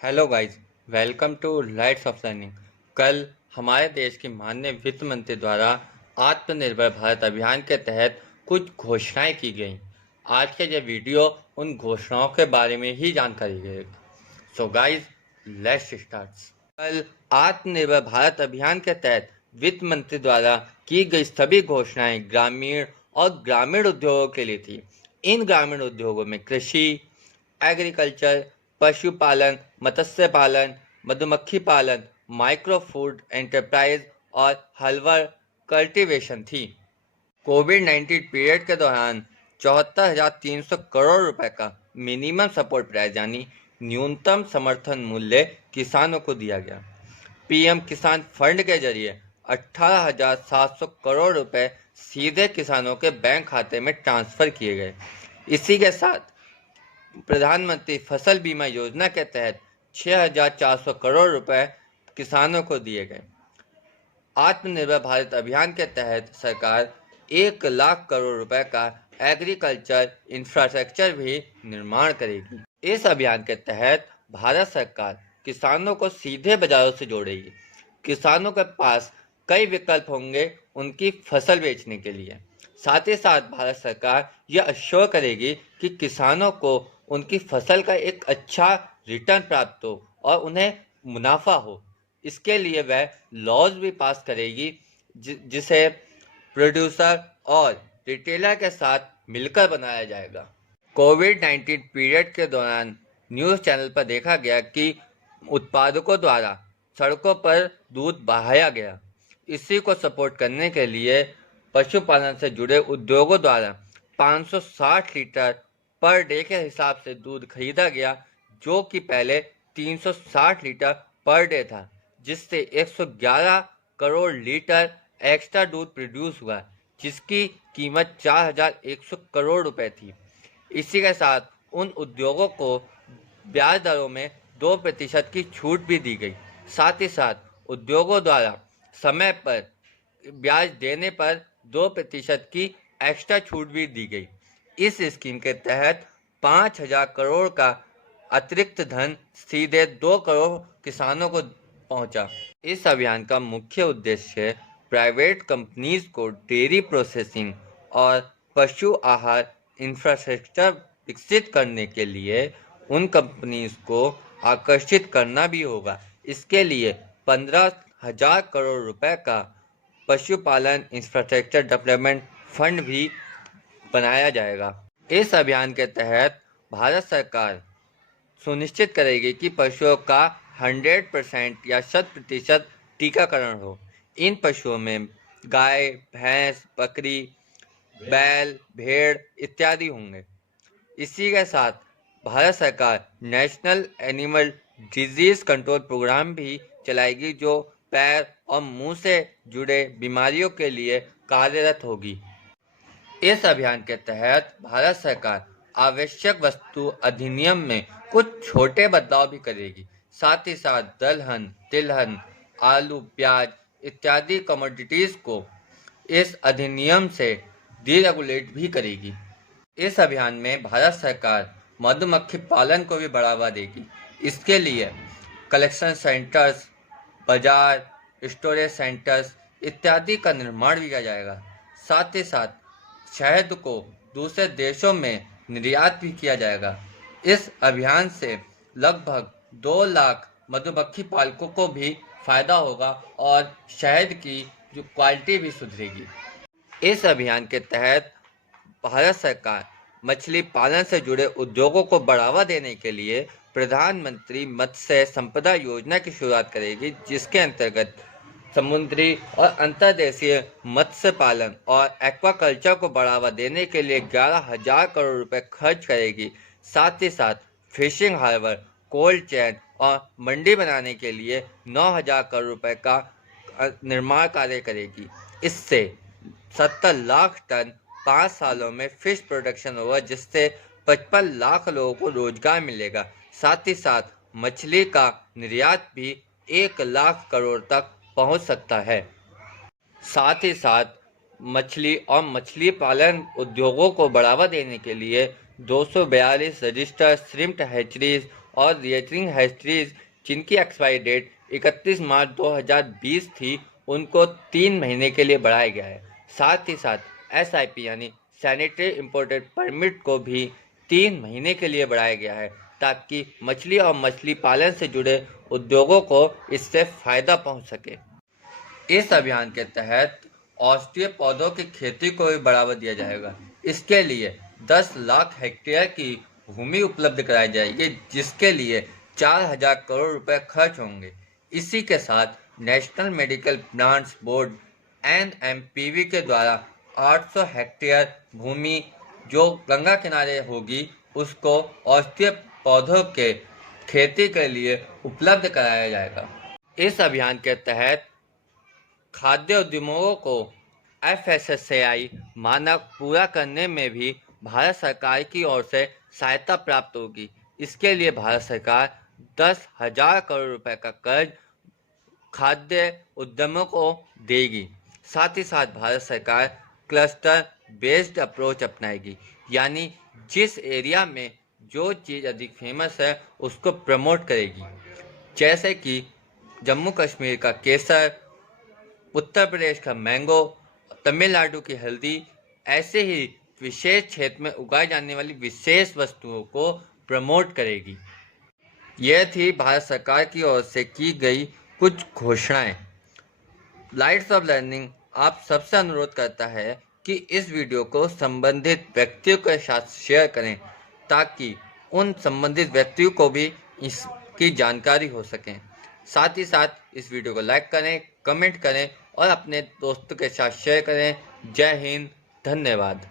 Hello guys, welcome to lights of learning. कल हमारे देश की माननीय वित्त मंत्री द्वारा आत्मनिर्भर भारत अभियान के तहत कुछ घोषणाएं की गई। आज का यह वीडियो उन घोषणाओं के बारे में ही जानकारी देगा। So guys, let's start. कल आत्मनिर्भर भारत अभियान के तहत वित्त मंत्री द्वारा की गई सभी घोषणाएं ग्रामीण और ग्रामीण उद्योगों के लिए थी। इन ग्रामीण उद्योगों में कृषि, एग्रीकल्चर, पशुपालन, मत्स्य पालन, मधुमक्खी पालन, माइक्रो फूड एंटरप्राइज और हर्बल कल्टीवेशन थी। कोविड-19 पीरियड के दौरान 74,300 करोड़ रुपए का मिनिमम सपोर्ट प्राइस यानी न्यूनतम समर्थन मूल्य किसानों को दिया गया। पीएम किसान फंड के जरिए 18,700 करोड़ रुपए सीधे किसानों के बैंक खाते में ट्रांसफर किए गए। इसी के साथ प्रधानमंत्री फसल बीमा योजना के तहत 6,400 करोड़ रुपए किसानों को दिए गए। आत्मनिर्भर भारत अभियान के तहत सरकार 1 लाख करोड़ रुपए का एग्रीकल्चर इंफ्रास्ट्रक्चर भी निर्माण करेगी। इस अभियान के तहत भारत सरकार किसानों को सीधे बाजारों से जोड़ेगी। किसानों के पास कई विकल्प होंगे उनकी फसल बेचने के लिए। साथ ही साथ भारत सरकार यह अश्योर करेगी कि किसानों को उनकी फसल का एक अच्छा रिटर्न प्राप्त हो और उन्हें मुनाफा हो। इसके लिए वह लॉज भी पास करेगी जिसे प्रोड्यूसर और रिटेलर के साथ मिलकर बनाया जाएगा। कोविड-19 पीरियड के दौरान न्यूज़ चैनल पर देखा गया कि उत्पादकों द्वारा सड़कों पर दूध बहाया गया। इसी को सपोर्ट करने के लिए पशुपालन से जुड़े उद्योगों द्वारा 560 लीटर पर डे के हिसाब से दूध खरीदा गया, जो कि पहले 360 लीटर पर डे था, जिससे 111 करोड़ लीटर एक्स्ट्रा दूध प्रोड्यूस हुआ, जिसकी कीमत 4,100 करोड़ रुपए थी। इसी के साथ उन उद्योगों को ब्याज दरों में 2% की छूट भी दी गई। साथ ही साथ उद्योगों द्वारा समय पर ब्याज देने पर 2% की एक्स्ट्रा छूट भी दी गई। इस स्कीम के तहत 5,000 करोड़ का अतिरिक्त धन सीधे 2 करोड़ किसानों को पहुंचा। इस अभियान का मुख्य उद्देश्य प्राइवेट कंपनीज को डेयरी प्रोसेसिंग और पशु आहार इंफ्रास्ट्रक्चर विकसित करने के लिए उन कंपनीज को आकर्षित करना भी होगा। इसके लिए 15,000 करोड़ रुपए का पशुपालन इंफ्रास्ट्रक्चर डेवलपमेंट फंड भी बनाया जाएगा। इस अभियान के तहत भारत सरकार सुनिश्चित करेगी कि पशुओं का 100% या 100% टीकाकरण हो। इन पशुओं में गाय, भैंस, बकरी, बैल, भेड़ इत्यादि होंगे। इसी के साथ भारत सरकार national animal disease control programme भी चलाएगी, जो पैर और मुंह से जुड़े बीमारियों के लिए कार्यरत होगी। इस अभियान के तहत भारत सरकार आवश्यक वस्तु अधिनियम में कुछ छोटे बदलाव भी करेगी। साथ ही साथ दलहन, तिलहन, आलू, प्याज इत्यादि कमोडिटीज को इस अधिनियम से डीरेगुलेट भी करेगी। इस अभियान में भारत सरकार मधुमक्खी पालन को भी बढ़ावा देगी। इसके लिए कलेक्शन सेंटर्स, बाजार, स्टोरेज सेंटर्स इत्यादि का निर्माण भी किया जाएगा। साथ ही साथ शहद को दूसरे देशों में निर्यात भी किया जाएगा। इस अभियान से लगभग 2 लाख मधुमक्खी पालकों को भी फायदा होगा और शहद की जो क्वालिटी भी सुधरेगी। इस अभियान के तहत भारत सरकार मछली पालन से जुड़े उद्योगों को बढ़ावा देने के लिए प्रधानमंत्री मत्स्य संपदा योजना की शुरुआत करेगी, जिसके अंतर्गत समुद्री और अंतर्देशीय मत्स्य पालन और एक्वाकल्चर को बढ़ावा देने के लिए 11,000 करोड़ रुपए खर्च करेगी। साथ ही साथ फिशिंग हार्बर, कोल्ड चेन और मंडी बनाने के लिए 9,000 करोड़ रुपए का निर्माण कार्य करेगी। इससे 70 लाख टन 5 सालों में फिश प्रोडक्शन होगा, जिससे 55 लाख लोगों को रोजगार मिलेगा। साथ ही साथ मछली का निर्यात भी 1 लाख करोड़ तक पहुंच सकता है। साथ ही साथ मछली और मछली पालन उद्योगों को बढ़ावा देने के लिए 242 रजिस्टर्ड श्रिम्प हैचरीज और रिएटरिंग हैस्ट्रीज जिनकी एक्सपायरी डेट 31 मार्च 2020 थी उनको 3 महीने के लिए बढ़ाया गया है। साथ ही साथ SIP यानी सैनिटरी इम्पोर्टेड परमिट को भी 3 महीने के लिए बढ़ाया गया है ताकि मछली और मछली पालन से जुड़े उद्योगों को इससे फायदा पहुंच सके। इस अभियान के तहत औषधीय पौधों की खेती को भी बढ़ावा दिया जाएगा। इसके लिए 10 लाख हेक्टेयर की भूमि उपलब्ध कराई जाएगी जिसके लिए 4,000 करोड़ रुपए खर्च होंगे। इसी के साथ national medical plants board NMPV के द्वारा 800 हेक्टेयर भूमि जो गंगा किनारे होगी उसको औषधीय पौधों के खेती के लिए उपलब्ध कराया जाएगा। इस अभियान के तहत खाद्य उद्यमों को FSSAI मानक पूरा करने में भी भारत सरकार की ओर से सहायता प्राप्त होगी। इसके लिए भारत सरकार 10,000 करोड़ रुपए का कर्ज खाद्य उद्यमों को देगी। साथ ही साथ भारत सरकार क्लस्टर बेस्ड अप्रोच अपनाएगी, यानी जिस एरिया में जो चीज़ अधिक फेमस है उसको प्रमोट करेगी। जैसे कि जम्मू कश्मीर का केसर, उत्तर प्रदेश का मैंगो, तमिलनाडु की हल्दी, ऐसे ही विशेष क्षेत्र में उगाई जाने वाली विशेष वस्तुओं को प्रमोट करेगी। यह थी भारत सरकार की ओर से की गई कुछ घोषणाएं। लाइट्स ऑफ लर्निंग आप सबसे अनुरोध करता है कि इस वीडियो को संबंधित व्यक्तियों के साथ शेयर करें ताकि उन संबंधित व्यक्तियों को भी इसकी जानकारी हो सके। साथ ही साथ इस वीडियो को लाइक करें, कमेंट करें और अपने दोस्तों के साथ शेयर करें। जय हिंद, धन्यवाद।